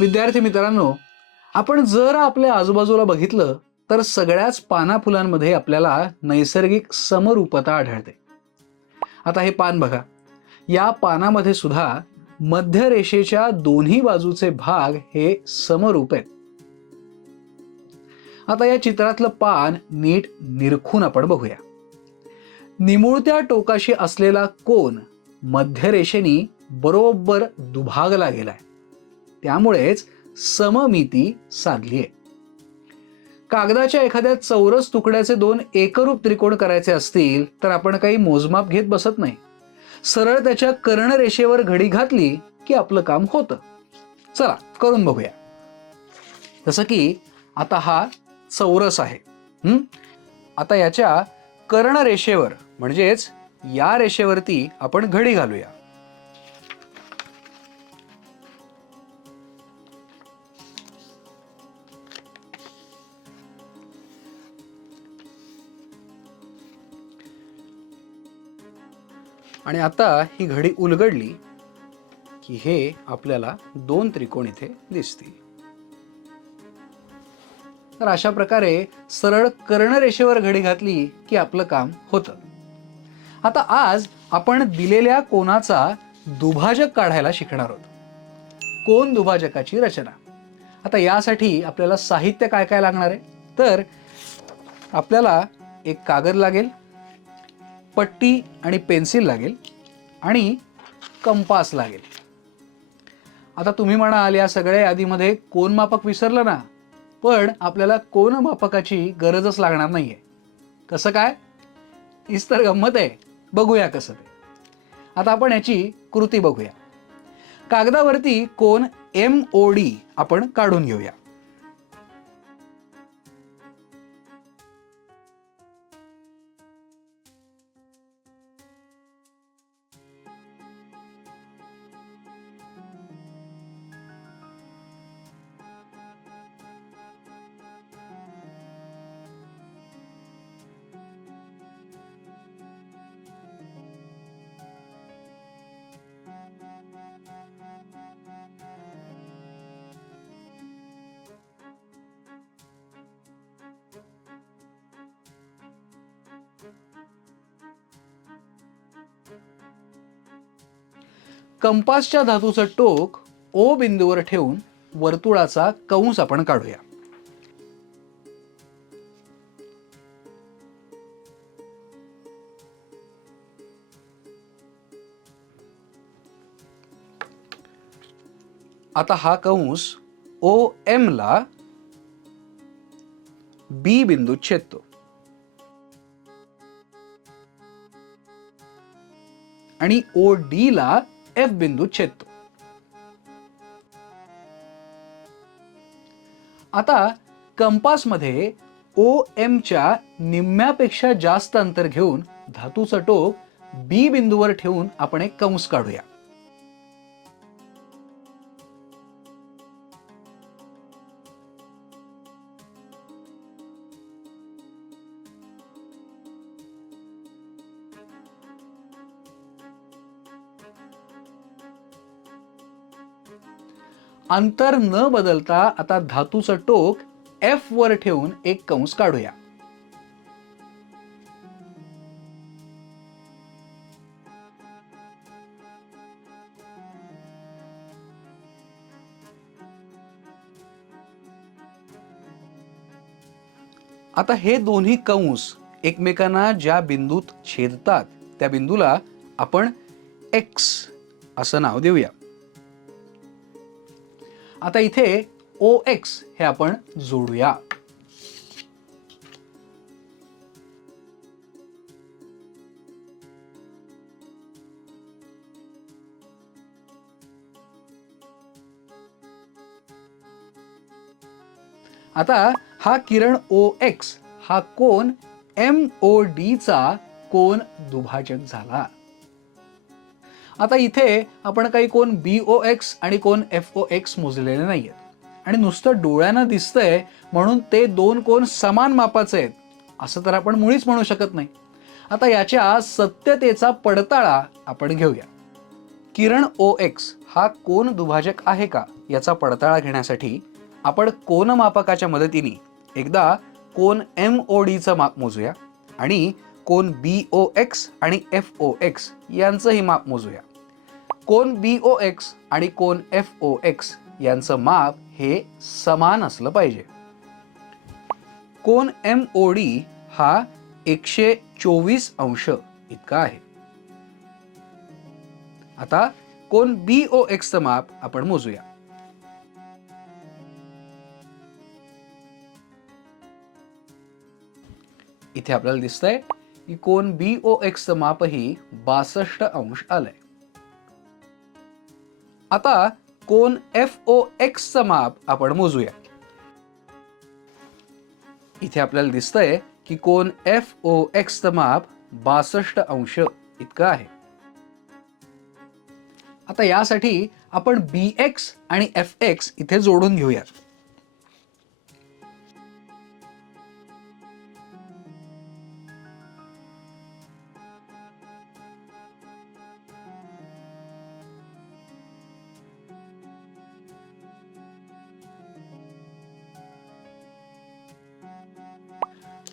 विद्यार्थी मित्रांनो, आपण जर आपल्या आजूबाजूला बघितलं तर सगळ्याच पानाफुलांमध्ये आपल्याला नैसर्गिक समरूपता आढळते. आता हे पान बघा, या पानामध्ये सुद्धा मध्य रेषेच्या दोन्ही बाजूचे भाग हे समरूप आहेत. आता या चित्रातलं पान नीट निरखून आपण बघूया. निमुळत्या टोकाशी असलेला कोन मध्य रेषेने बरोबर दुभागला गेलाय, त्यामुळेच सममिती साधली आहे. कागदाच्या एखाद्या चौरस तुकड्याचे दोन एकरूप त्रिकोण करायचे असतील तर आपण काही मोजमाप घेत बसत नाही. सरळ त्याच्या कर्णरेषेवर घडी घातली की आपलं काम होतं. चला करून बघूया. जसं की आता हा चौरस आहे. आता याच्या कर्णरेषेवर म्हणजेच या रेषेवरती आपण घडी घालूया. आणि आता ही घडी उलगडली की हे आपल्याला दोन त्रिकोण इथे दिसतील. तर अशा प्रकारे सरळ कर्णरेषेवर घडी घातली की आपलं काम होतं. आता आज आपण दिलेल्या कोनाचा दुभाजक काढायला शिकणार आहोत. कोन दुभाजकाची रचना. आता यासाठी आपल्याला साहित्य काय काय लागणार आहे, तर आपल्याला एक कागद लागेल, पट्टी आणि पेन्सिल लागेल आणि कंपास लागेल. आता तुम्ही म्हणाल या सगळ्या यादीमध्ये कोनमापक विसरलं ना, पण आपल्याला कोनमापकाची गरजच लागणार नाहीये. कसं काय? हीच तर गंमत आहे. बघूया कसं ते. आता आपण याची कृती बघूया. कागदावरती कोन MOD आपण काढून घेऊया. कंपासच्या धातूचं टोक O बिंदूवर ठेवून वर्तुळाचा कंस आपण काढूया. आता हा कंस OM ला B बिंदूत छेदतो आणि OD ला F बिंदूत छेदतो. आता कंपासमध्ये OM च्या निम्म्यापेक्षा जास्त अंतर घेऊन धातूचं टोक B बिंदूवर ठेवून आपण एक कंस काढूया. अंतर न बदलता आता धातूचं टोक F वर ठेवून एक कंस काढूया. आता हे दोन्ही कंस एकमेकांना ज्या बिंदूत छेदतात त्या बिंदूला आपण X असं नाव देऊया. आता इथे OX हे आपण जोडूया. आता हा किरण OX हा कोन MOD चा कोन दुभाजक झाला. आता इथे आपण काही कोन BOX आणि कोन FOX मोजलेले नाहीयेत आणि नुसतं डोळ्यांना दिसतंय म्हणून ते दोन कोन समान मापाचे आहेत असं तर आपण मुळीच म्हणू शकत नाही. आता याच्या सत्यतेचा पडताळा आपण घेऊया. किरण OX हा कोन दुभाजक आहे का याचा पडताळा घेण्यासाठी आपण कोनमापकाच्या मदतीने एकदा कोन MODचं माप मोजूया आणि कोन BOX आणि FOX यांचंही माप मोजूया. कोन BOX आणि कोन FOX यांचं माप हे समान असलं पाहिजे. कोन MOD हा 124 अंश इतका आहे. आता कोन BOXचं माप आपण मोजूया. इथे आपल्याला दिसतंय की कोन BOXचं मापही 62 अंश आलंय. आता कोन FOXचं माप आपण मोजूया. इथे आपल्याला दिसतंय की कोन FOXचं माप 62 अंश इतकं आहे. आता यासाठी आपण BX आणि FX इथे जोडून घेऊयात.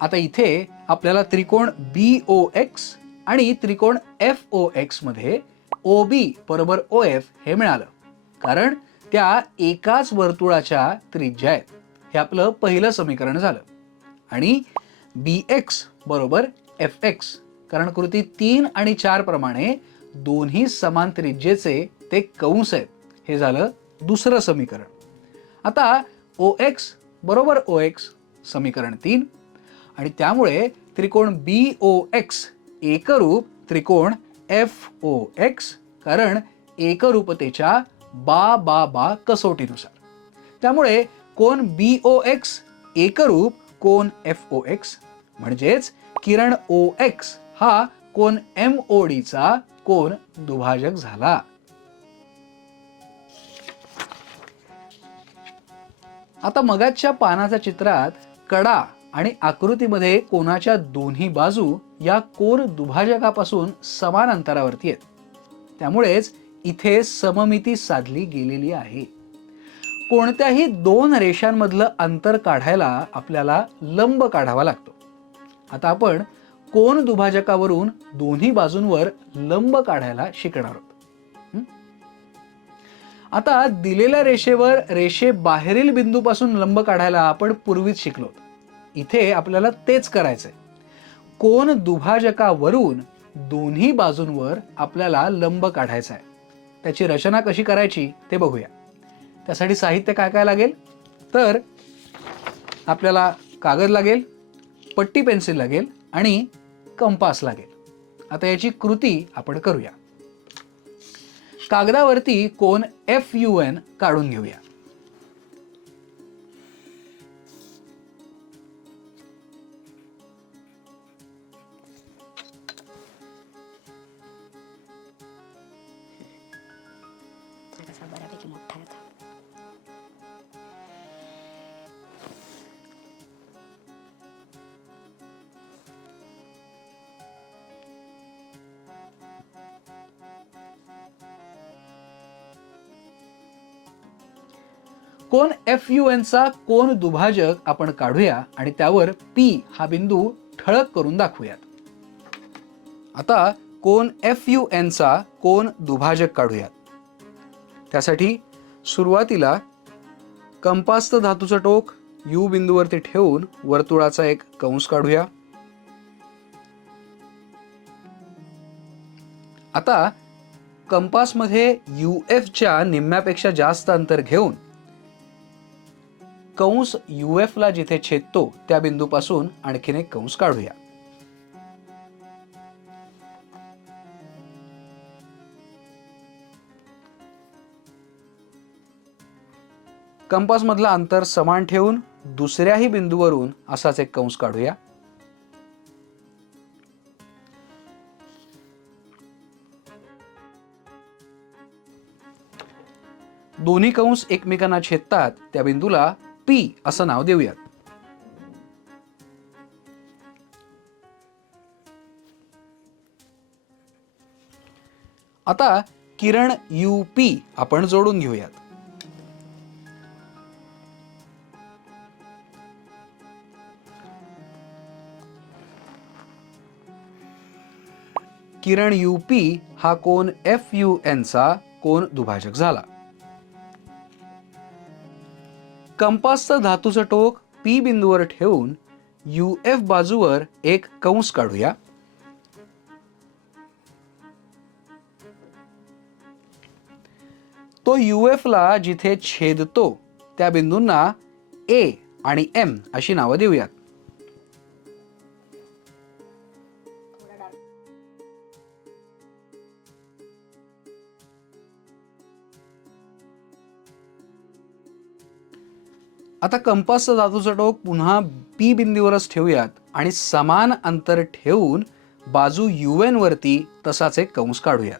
आता इथे आपल्याला त्रिकोण BOX आणि त्रिकोण FOX मध्ये OB बरोबर OF हे मिळालं, कारण त्या एकाच वर्तुळाच्या त्रिज्या आहेत. हे आपलं पहिलं समीकरण झालं. आणि BX बरोबर FX कारण कृती 3 आणि 4 प्रमाणे दोन्ही समान त्रिज्येचे ते कंस आहेत. हे झालं दुसरं समीकरण. आता OX बरोबर OX समीकरण 3 आणि त्यामुळे त्रिकोण BOX एकरूप त्रिकोण FOX कारण एकरूपतेच्या बा कसोटीनुसार. त्यामुळे कोन BOX एकरूप कोन FOX म्हणजेच किरण OX हा कोन MOD चा कोन दुभाजक झाला. आता मगाच्या पानाच्या चित्रात कडा आणि आकृतीमध्ये कोनाच्या दोन्ही बाजू या कोन दुभाजकापासून समान अंतरावरती आहेत. त्यामुळेच इथे सममिती साधली गेलेली आहे. कोणत्याही दोन रेषांमधलं अंतर काढायला आपल्याला लंब काढावा लागतो. आता आपण कोन दुभाजकावरून दोन्ही बाजूंवर लंब काढायला शिकणार आहोत. आता दिलेल्या रेषेवर रेषेबाहेरील बिंदूपासून लंब काढायला आपण पूर्वीच शिकलो. इथे आपल्याला तेच करायचंय. कोन दुभाजकावरून दोन्ही बाजूंवर आपल्याला लंब काढायचा आहे. त्याची रचना कशी करायची ते बघूया. त्यासाठी साहित्य काय काय लागेल तर आपल्याला कागद लागेल, पट्टी पेन्सिल लागेल आणि कंपास लागेल. आता याची कृती आपण करूया. कागदावरती कोन FUN काढून घेऊया. बऱ्यापैकी मोठा आहे. कोन FUN चा कोन दुभाजक आपण काढूया आणि त्यावर P हा बिंदू ठळक करून दाखवूयात. आता कोन FUN चा कोन दुभाजक काढूयात. त्यासाठी सुरुवातीला कंपासचं धातूचं टोक U बिंदूवरती ठेवून वर्तुळाचा एक कंस काढूया. आता कंपासमध्ये UF च्या निम्म्यापेक्षा जास्त अंतर घेऊन कंस UF ला जिथे छेदतो त्या बिंदूपासून आणखीन एक कंस काढूया. कंपास मधला अंतर समान ठेवून दुसऱ्याही बिंदूवरून असाच एक कंस काढूया. दोन्ही कंस एकमेकांना छेदतात त्या बिंदूला P असं नाव देऊयात. आता किरण UP आपण जोडून घेऊयात. किरण UP हा कोन FUN चा कोन दुभाजक झाला. कंपासचं धातूचं टोक P बिंदूवर ठेवून UF बाजूवर एक कंस काढूया. तो UF ला जिथे छेदतो त्या बिंदूंना A आणि M अशी नावं देऊयात. आता कंपासचं धातूचं टोक पुन्हा P बिंदूवरच ठेवूयात आणि समान अंतर ठेवून बाजू UN वरती तसाच एक कंस काढूयात.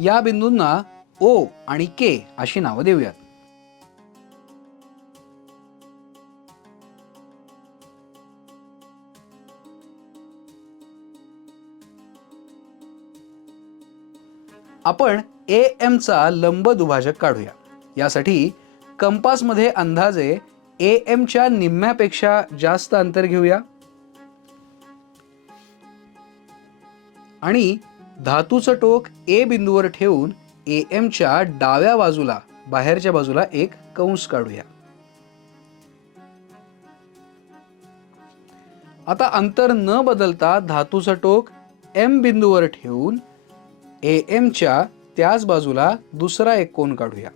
या बिंदूंना O आणि K अशी नावं देऊयात. आपण AM चा लंब दुभाजक काढूया. यासाठी कंपासमध्ये अंदाजे AM च्या निम्म्यापेक्षा जास्त अंतर घेऊया आणि धातूचं टोक A बिंदूवर ठेवून AM च्या डाव्या बाजूला बाहेरच्या बाजूला एक कंस काढूया. आता अंतर न बदलता धातूचं टोक M बिंदूवर ठेवून AM च्या त्याच बाजूला दुसरा एक कोन काढूया.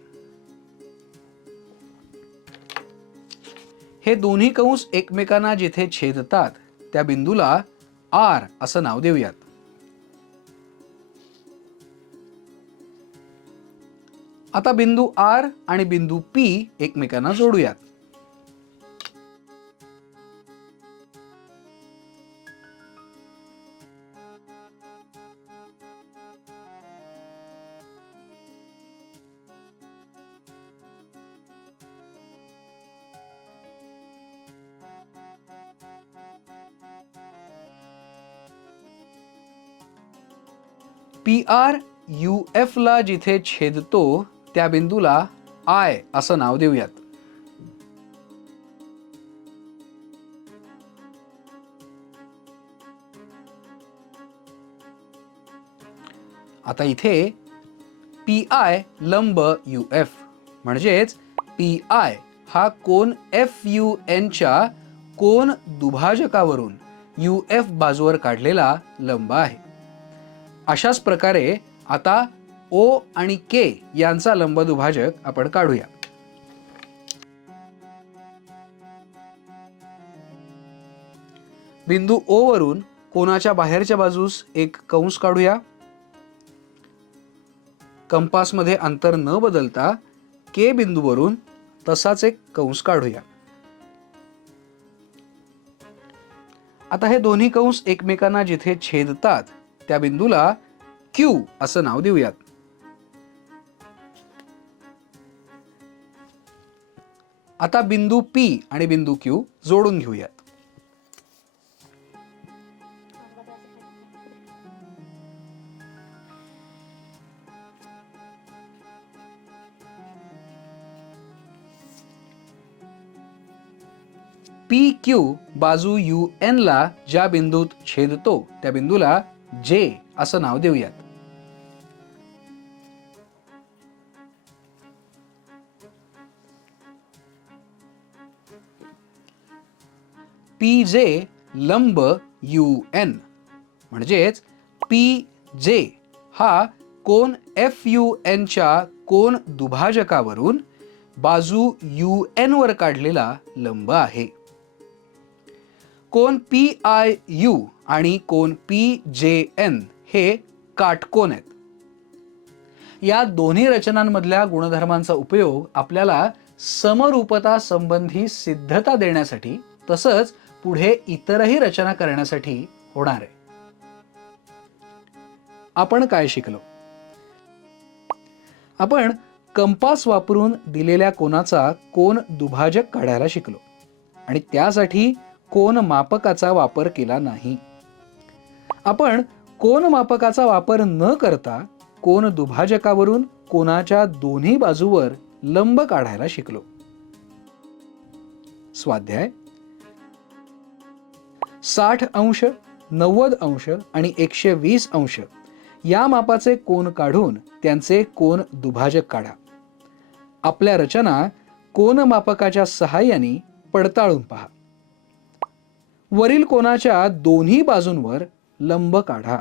हे दोन्ही कंस एकमेकांना जिथे छेदतात त्या बिंदूला R असं नाव देऊयात. आता बिंदू R आणि बिंदू P एकमेकांना जोडूयात. PR UF ला जिथे छेदतो त्या बिंदूला I असं नाव देऊयात. आता इथे PI लंब UF म्हणजेच PI हा कोन FUN च्या कोन दुभाजकावरून UF बाजूवर काढलेला लंब आहे. अशाच प्रकारे आता O आणि K यांचा लंब दुभाजक आपण काढूया. बिंदू O वरून कोनाच्या बाहेरच्या बाजूस एक कंस काढूया. कंपासमध्ये अंतर न बदलता K बिंदूवरून तसाच एक कंस काढूया. आता हे दोन्ही कंस एकमेकांना जिथे छेदतात त्या बिंदूला Q असं नाव देऊयात. आता बिंदू P आणि बिंदू Q जोडून घेऊयात. PQ बाजू UN ला ज्या बिंदूत छेदतो त्या बिंदूला J असं नाव देऊयात. PJ लंब UN म्हणजेच PJ हा कोन FUN च्या कोन दुभाजकावरून बाजू UN वर काढलेला लंब आहे. कोन PIU आणि कोन PJN हे काटकोन आहेत. या दोन्ही रचनांमधल्या गुणधर्मांचा उपयोग आपल्याला समरूपता संबंधी सिद्धता देण्यासाठी तसंच पुढे इतरही रचना करण्यासाठी होणार आहे. आपण काय शिकलो? आपण कंपास वापरून दिलेल्या कोनाचा कोन दुभाजक काढायला शिकलो आणि त्यासाठी कोन मापकाचा वापर केला नाही. आपण कोन मापकाचा वापर न करता कोन दुभाजकावरून कोनाच्या दोन्ही बाजूवर लंब काढायला शिकलो. स्वाध्याय 60 अंश, 90 अंश आणि 120 अंश या मापाचे कोन काढून त्यांचे कोन दुभाजक काढा. आपल्या रचना कोन मापकाच्या सहाय्याने पडताळून पहा. वरील कोनाच्या दोन्ही बाजूंवर लंब काढा.